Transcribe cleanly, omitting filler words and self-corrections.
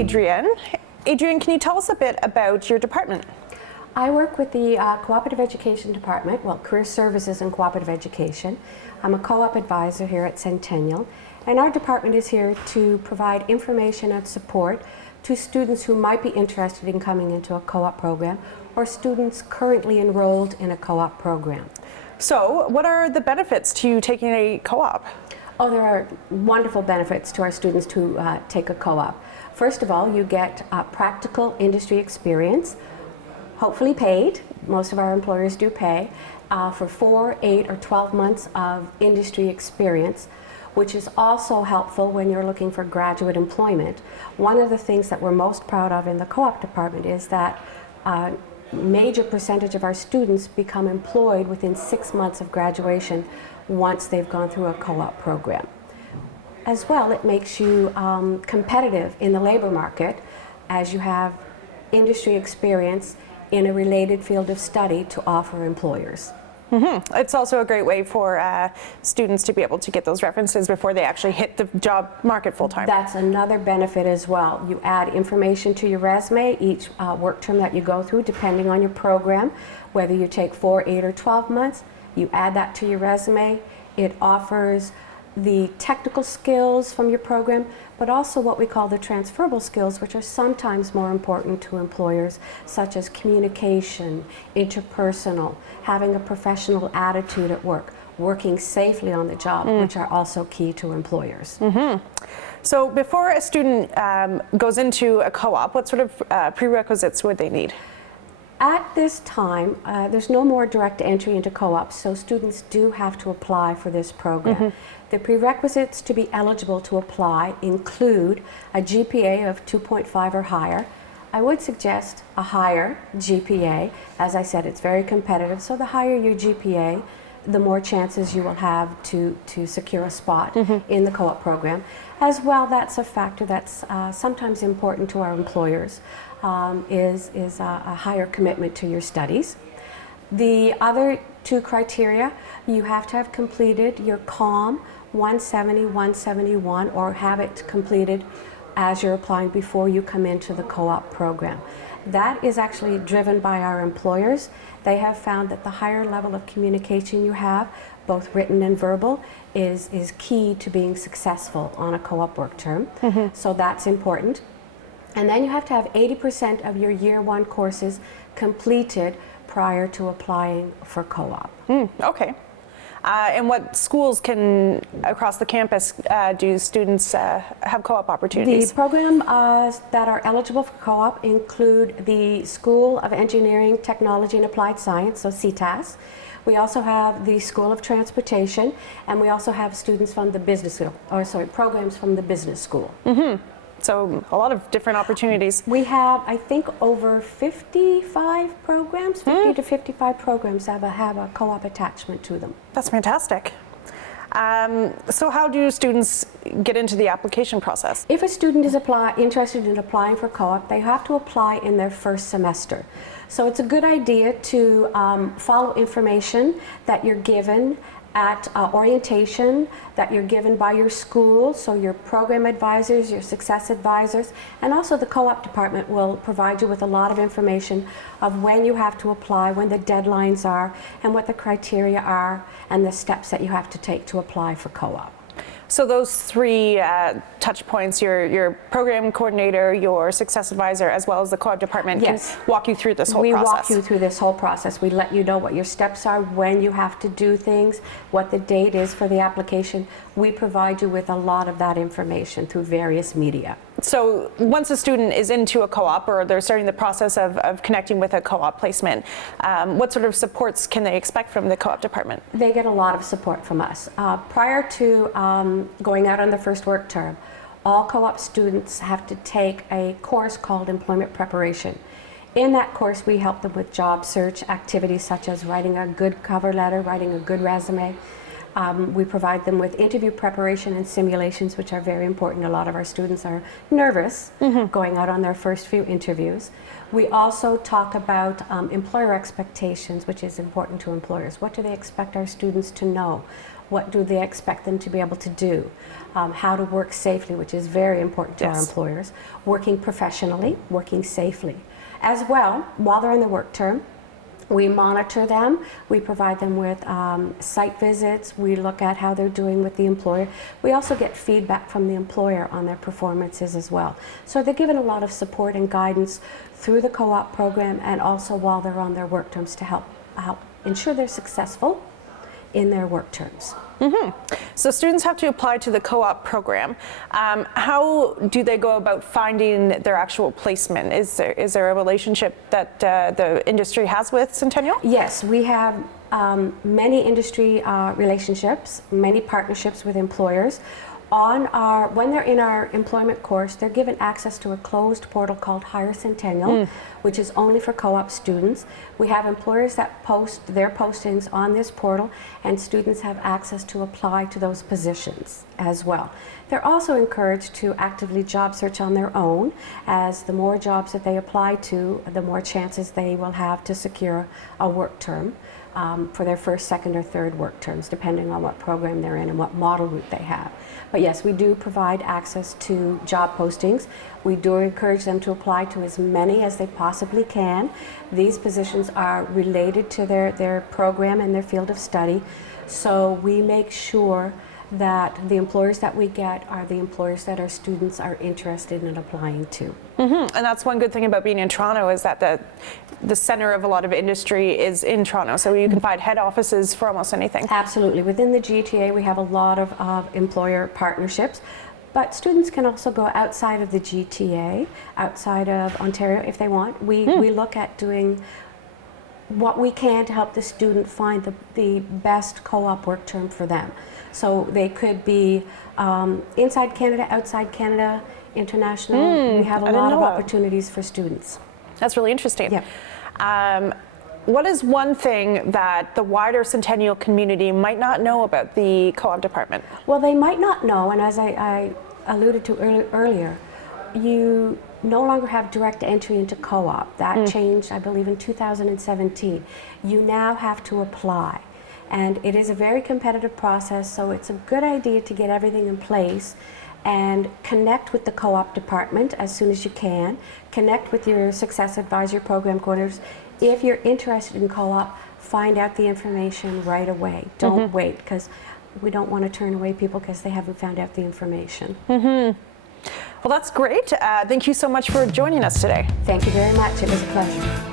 Adrienne. Adrienne, can you tell us a bit about your department? I work with the Cooperative Education Department, well, Career Services and Cooperative Education. I'm a co-op advisor here at Centennial, and our department is here to provide information and support to students who might be interested in coming into a co-op program or students currently enrolled in a co-op program. So, what are the benefits to taking a co-op? Oh, there are wonderful benefits to our students to take a co-op. First of all, you get practical industry experience, hopefully paid. Most of our employers do pay for 4, 8, or 12 months of industry experience, which is also helpful when you're looking for graduate employment. One of the things that we're most proud of in the co-op department is that a major percentage of our students become employed within 6 months of graduation once they've gone through a co-op program. As well, it makes you competitive in the labor market as you have industry experience in a related field of study to offer employers. Mm-hmm. It's also a great way for students to be able to get those references before they actually hit the job market full-time. That's another benefit as well. You add information to your resume each work term that you go through, depending on your program, whether you take 4, 8, or 12 months, you add that to your resume. It offers the technical skills from your program, but also what we call the transferable skills, which are sometimes more important to employers, such as communication, interpersonal, having a professional attitude at work, working safely on the job, which are also key to employers. Mm-hmm. So before a student goes into a co-op, what sort of prerequisites would they need? At this time, there's no more direct entry into co-ops, so students do have to apply for this program. Mm-hmm. The prerequisites to be eligible to apply include a GPA of 2.5 or higher. I would suggest a higher GPA. As I said, it's very competitive, so the higher your GPA, the more chances you will have to secure a spot in the co-op program. As well, that's a factor that's sometimes important to our employers, is a higher commitment to your studies. The other 2 criteria, you have to have completed your COM 170, 171, or have it completed as you're applying before you come into the co-op program. That is actually driven by our employers. They have found that the higher level of communication you have, both written and verbal, is key to being successful on a co-op work term. Mm-hmm. So that's important. And then you have to have 80% of your year 1 courses completed prior to applying for co-op. Okay. And what schools across the campus do students have co-op opportunities? The programs that are eligible for co-op include the School of Engineering, Technology and Applied Science, so CTAS. We also have the School of Transportation, and we also have students from the programs from the business school. Mm-hmm. So a lot of different opportunities. We have, I think, over 55 programs, 50 to 55 programs that have a co-op attachment to them. That's fantastic. So how do students get into the application process? If a student is interested in applying for co-op, they have to apply in their first semester. So it's a good idea to follow information that you're given at orientation, that you're given by your school, so your program advisors, your success advisors, and also the co-op department will provide you with a lot of information of when you have to apply, when the deadlines are, and what the criteria are, and the steps that you have to take to apply for co-op. So those 3 touch points, your program coordinator, your success advisor, as well as the co-op department, yes, can walk you through this whole process. We walk you through this whole process. We let you know what your steps are, when you have to do things, what the date is for the application. We provide you with a lot of that information through various media. So once a student is into a co-op or they're starting the process of connecting with a co-op placement, what sort of supports can they expect from the co-op department? They get a lot of support from us. Prior to going out on the first work term, all co-op students have to take a course called Employment Preparation. In that course, we help them with job search activities such as writing a good cover letter, writing a good resume, We provide them with interview preparation and simulations, which are very important. A lot of our students are nervous going out on their first few interviews. We also talk about employer expectations, which is important to employers. What do they expect our students to know? What do they expect them to be able to do? How to work safely, which is very important to our employers. Working professionally, working safely. As well, while they're in the work term, we monitor them, we provide them with site visits, we look at how they're doing with the employer. We also get feedback from the employer on their performances as well. So they're given a lot of support and guidance through the co-op program and also while they're on their work terms to help ensure they're successful in their work terms. So students have to apply to the co-op program. How do they go about finding their actual placement? Is there a relationship that the industry has with Centennial? Yes, we have many industry relationships, many partnerships with employers. When they're in our employment course, they're given access to a closed portal called Hire Centennial, which is only for co-op students. We have employers that post their postings on this portal, and students have access to apply to those positions as well. They're also encouraged to actively job search on their own, as the more jobs that they apply to, the more chances they will have to secure a work term for their first, second, or third work terms, depending on what program they're in and what model route they have. But yes, we do provide access to job postings. We do encourage them to apply to as many as they possibly can. These positions are related to their program and their field of study, so we make sure that the employers that we get are the employers that our students are interested in applying to. And that's one good thing about being in Toronto, is that the center of a lot of industry is in Toronto, so you can find head offices for almost anything. Absolutely. Within the GTA, we have a lot of employer partnerships, but students can also go outside of the GTA, outside of Ontario if they want. We look at doing what we can to help the student find the best co-op work term for them. So they could be inside Canada, outside Canada, international. We have a lot of opportunities for students. That's really interesting. Yeah. What is one thing that the wider Centennial community might not know about the co-op department? Well, they might not know, and as I alluded to earlier, you no longer have direct entry into co-op. That changed, I believe, in 2017. You now have to apply. And it is a very competitive process, so it's a good idea to get everything in place and connect with the co-op department as soon as you can. Connect with your Success Advisor program coordinators. If you're interested in co-op, find out the information right away. Don't wait, because we don't want to turn away people because they haven't found out the information. Well, that's great. Thank you so much for joining us today. Thank you very much. It was a pleasure.